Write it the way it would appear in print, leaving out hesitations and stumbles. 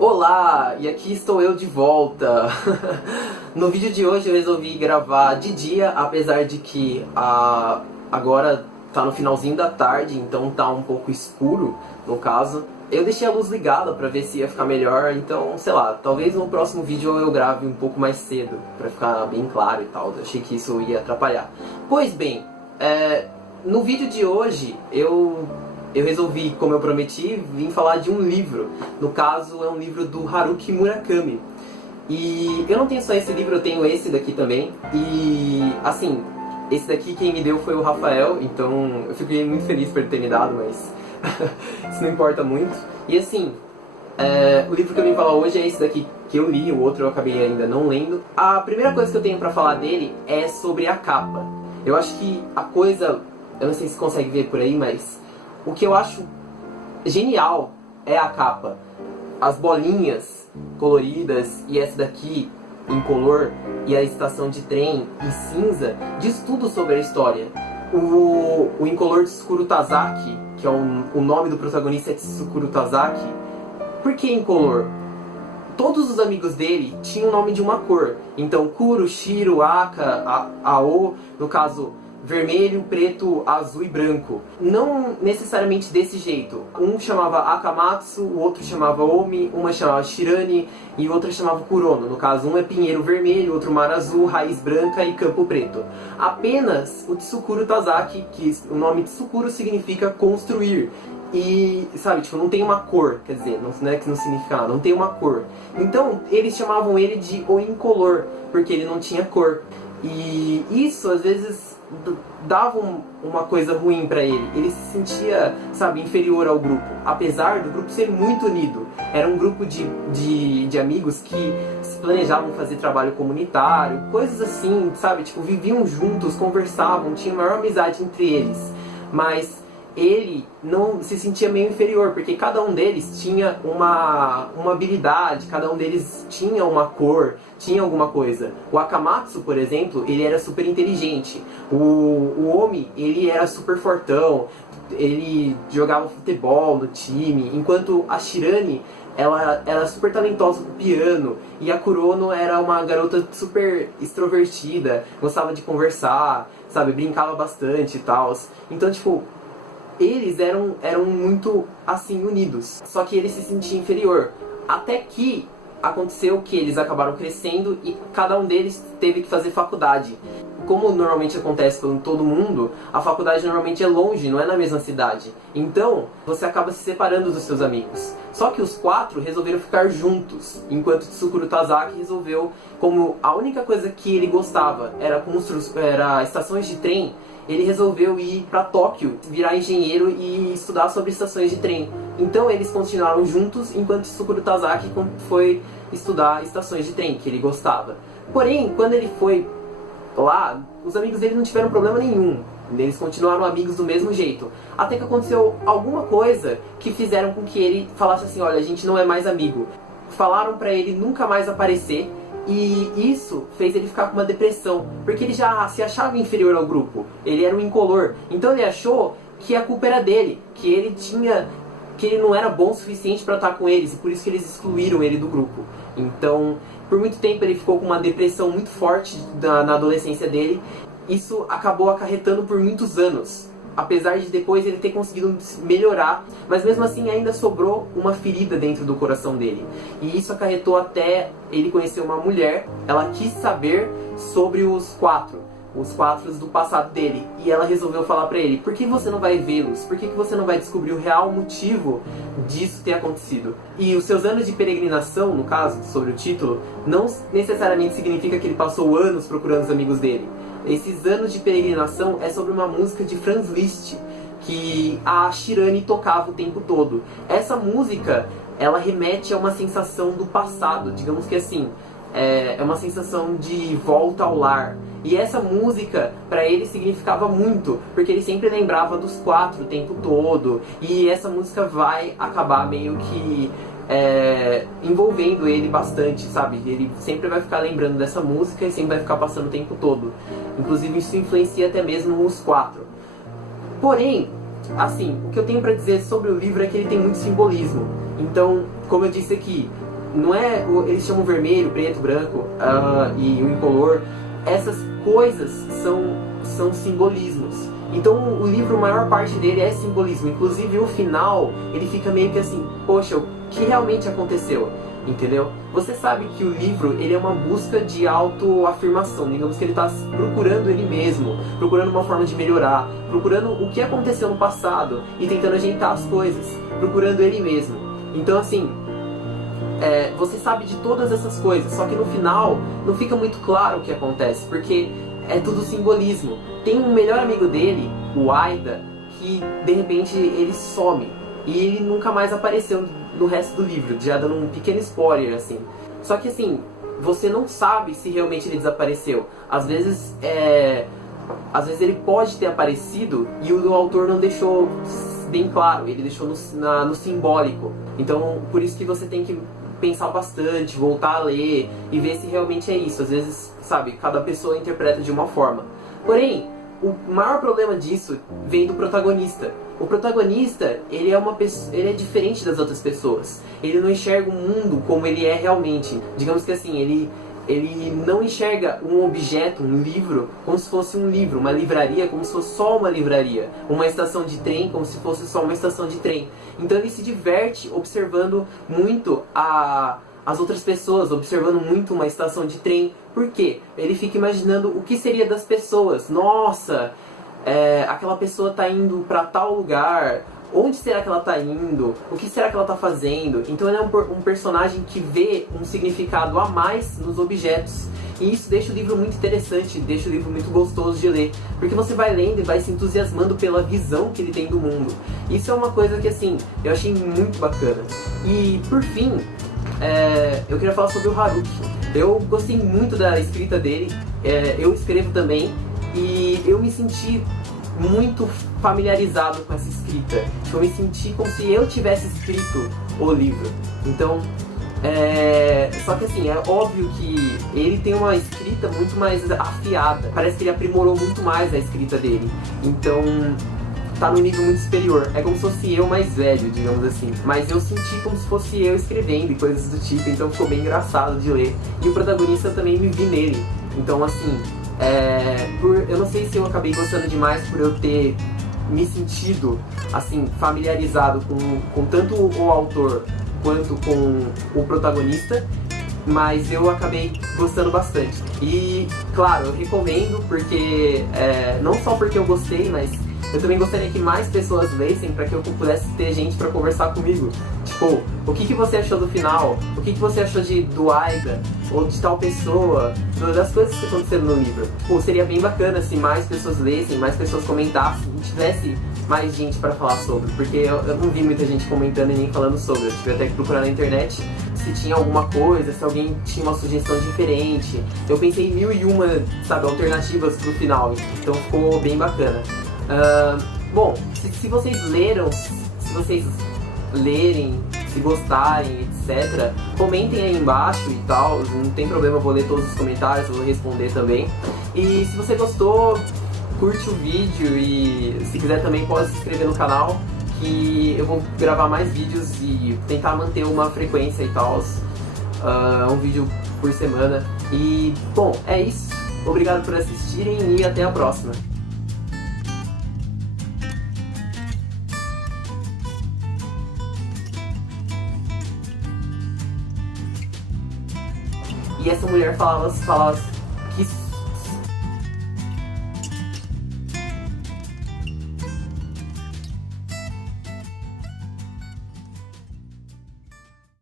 Olá, e aqui estou eu de volta. No vídeo de hoje eu resolvi gravar de dia, apesar de que agora tá no finalzinho da tarde, então tá um pouco escuro, no caso. Eu deixei a luz ligada pra ver se ia ficar melhor, então, sei lá, talvez no próximo vídeo eu grave um pouco mais cedo, pra ficar bem claro e tal. Eu achei que isso ia atrapalhar. Pois bem, no vídeo de hoje eu resolvi, como eu prometi, vir falar de um livro. No caso, é um livro do Haruki Murakami. E eu não tenho só esse livro, eu tenho esse daqui também. E, assim, esse daqui quem me deu foi o Rafael, então eu fiquei muito feliz por ele ter me dado, mas isso não importa muito. E, assim, o livro que eu vim falar hoje é esse daqui que eu li, o outro eu acabei ainda não lendo. A primeira coisa que eu tenho pra falar dele é sobre a capa. Eu acho que a coisa, eu não sei se você consegue ver por aí, mas o que eu acho genial é a capa. As bolinhas coloridas e essa daqui incolor e a estação de trem e cinza diz tudo sobre a história. O incolor Tsukuru Tazaki, que é o nome do protagonista é Tsukuru Tazaki. Por que incolor? Todos os amigos dele tinham o nome de uma cor. Então Kuro, Shiro, Aka, Ao, no caso vermelho, preto, azul e branco. Não necessariamente desse jeito. Um chamava Akamatsu, o outro chamava Omi, uma chamava Shirani e outra chamava Kurono. No caso, um é pinheiro vermelho, outro mar azul, raiz branca e campo preto. Apenas o Tsukuru Tazaki, que o nome Tsukuru significa construir. E, sabe, tipo, não tem uma cor, quer dizer, não é que não significa nada, não tem uma cor. Então, eles chamavam ele de o incolor, porque ele não tinha cor. E isso, às vezes, dava uma coisa ruim pra ele. Ele se sentia, sabe, inferior ao grupo. Apesar do grupo ser muito unido. Era um grupo de amigos que se planejavam fazer trabalho comunitário, coisas assim, sabe? Tipo, viviam juntos, conversavam, tinha maior amizade entre eles. Mas ele não se sentia meio inferior, porque cada um deles tinha uma habilidade, cada um deles tinha uma cor, tinha alguma coisa. O Akamatsu, por exemplo, ele era super inteligente. O Omi, ele era super fortão, ele jogava futebol no time, enquanto a Shirani, ela era super talentosa no piano, e a Kurono era uma garota super extrovertida, gostava de conversar, sabe, brincava bastante e tal. Então, tipo, eles eram muito, assim, unidos. Só que ele se sentia inferior. Até que aconteceu que eles acabaram crescendo e cada um deles teve que fazer faculdade. Como normalmente acontece com todo mundo, a faculdade normalmente é longe, não é na mesma cidade. Então, você acaba se separando dos seus amigos. Só que os quatro resolveram ficar juntos, enquanto Tsukuru Tazaki resolveu, como a única coisa que ele gostava era estações de trem, ele resolveu ir para Tóquio, virar engenheiro e estudar sobre estações de trem. Então eles continuaram juntos, enquanto Tsukuru Tazaki foi estudar estações de trem, que ele gostava. Porém, quando ele foi lá, os amigos dele não tiveram problema nenhum. Eles continuaram amigos do mesmo jeito. Até que aconteceu alguma coisa que fizeram com que ele falasse assim, olha, a gente não é mais amigo. Falaram pra ele nunca mais aparecer. E isso fez ele ficar com uma depressão, porque ele já se achava inferior ao grupo. Ele era um incolor. Então ele achou que a culpa era dele, que ele não era bom o suficiente para estar com eles, e por isso que eles excluíram ele do grupo. Então, por muito tempo ele ficou com uma depressão muito forte na adolescência dele. Isso acabou acarretando por muitos anos. Apesar de depois ele ter conseguido melhorar, mas mesmo assim ainda sobrou uma ferida dentro do coração dele. E isso acarretou até ele conhecer uma mulher. Ela quis saber sobre os quatro do passado dele. E ela resolveu falar pra ele, por que você não vai vê-los? Por que você não vai descobrir o real motivo disso ter acontecido? E os seus anos de peregrinação, no caso, sobre o título, não necessariamente significa que ele passou anos procurando os amigos dele. Esses anos de peregrinação é sobre uma música de Franz Liszt, que a Shirani tocava o tempo todo. Essa música, ela remete a uma sensação do passado, digamos que assim, é uma sensação de volta ao lar. E essa música, pra ele, significava muito, porque ele sempre lembrava dos quatro o tempo todo. E essa música vai acabar meio que envolvendo ele bastante, sabe? Ele sempre vai ficar lembrando dessa música e sempre vai ficar passando o tempo todo. Inclusive isso influencia até mesmo os quatro. Porém, assim, o que eu tenho pra dizer sobre o livro é que ele tem muito simbolismo. Então, como eu disse aqui, não é, eles chamam vermelho, preto, branco e o incolor. Essas coisas são simbolismos. Então o livro, a maior parte dele é simbolismo. Inclusive o final, ele fica meio que assim, poxa, o que realmente aconteceu? Entendeu? Você sabe que o livro, ele é uma busca de autoafirmação. Digamos que ele está procurando ele mesmo, procurando uma forma de melhorar, procurando o que aconteceu no passado e tentando ajeitar as coisas, procurando ele mesmo. Então assim, você sabe de todas essas coisas, só que no final não fica muito claro o que acontece, porque é tudo simbolismo. Tem um melhor amigo dele, o Aida, que de repente ele some e ele nunca mais apareceu no resto do livro, já dando um pequeno spoiler assim. Só que assim, você não sabe se realmente ele desapareceu. Às vezes ele pode ter aparecido e o autor não deixou bem claro, ele deixou no simbólico. Então por isso que você tem que pensar bastante, voltar a ler e ver se realmente é isso. Às vezes, sabe, cada pessoa interpreta de uma forma. Porém, o maior problema disso vem do protagonista. O protagonista, ele é diferente das outras pessoas. Ele não enxerga o mundo como ele é realmente. Digamos que assim, ele não enxerga um objeto, um livro, como se fosse um livro, uma livraria, como se fosse só uma livraria, uma estação de trem, como se fosse só uma estação de trem. Então ele se diverte observando muito as outras pessoas, observando muito uma estação de trem. Por quê? Ele fica imaginando o que seria das pessoas. Nossa, aquela pessoa está indo para tal lugar. Onde será que ela está indo? O que será que ela está fazendo? Então ele é um personagem que vê um significado a mais nos objetos. E isso deixa o livro muito interessante, deixa o livro muito gostoso de ler. Porque você vai lendo e vai se entusiasmando pela visão que ele tem do mundo. Isso é uma coisa que assim, eu achei muito bacana. E por fim, eu queria falar sobre o Haruki. Eu gostei muito da escrita dele, eu escrevo também. E eu me senti muito familiarizado com essa escrita. Eu me senti como se eu tivesse escrito o livro. Então, só que assim, é óbvio que ele tem uma escrita muito mais afiada. Parece que ele aprimorou muito mais a escrita dele. Então, tá num nível muito superior. É como se fosse eu mais velho, digamos assim. Mas eu senti como se fosse eu escrevendo e coisas do tipo. Então ficou bem engraçado de ler. E o protagonista eu também me vi nele. Então assim, eu não sei se eu acabei gostando demais por eu ter me sentido assim, familiarizado com tanto o autor quanto com o protagonista, mas eu acabei gostando bastante. E claro, eu recomendo porque não só porque eu gostei, mas eu também gostaria que mais pessoas lessem para que eu pudesse ter gente para conversar comigo. Tipo, o que você achou do final? O que você achou do Aida? Ou de tal pessoa? Das coisas que aconteceram no livro. Tipo, seria bem bacana se mais pessoas lessem, mais pessoas comentassem e tivesse mais gente para falar sobre. Porque eu não vi muita gente comentando e nem falando sobre. Eu tive até que procurar na internet se tinha alguma coisa, se alguém tinha uma sugestão diferente. Eu pensei em 1001, sabe, alternativas pro final. Então ficou bem bacana. Bom, se vocês lerem, se gostarem, etc., comentem aí embaixo e tal, não tem problema, eu vou ler todos os comentários, eu vou responder também. E se você gostou, curte o vídeo e se quiser também pode se inscrever no canal, que eu vou gravar mais vídeos e tentar manter uma frequência e tal, um vídeo por semana. E, bom, é isso. Obrigado por assistirem e até a próxima. E essa mulher falava que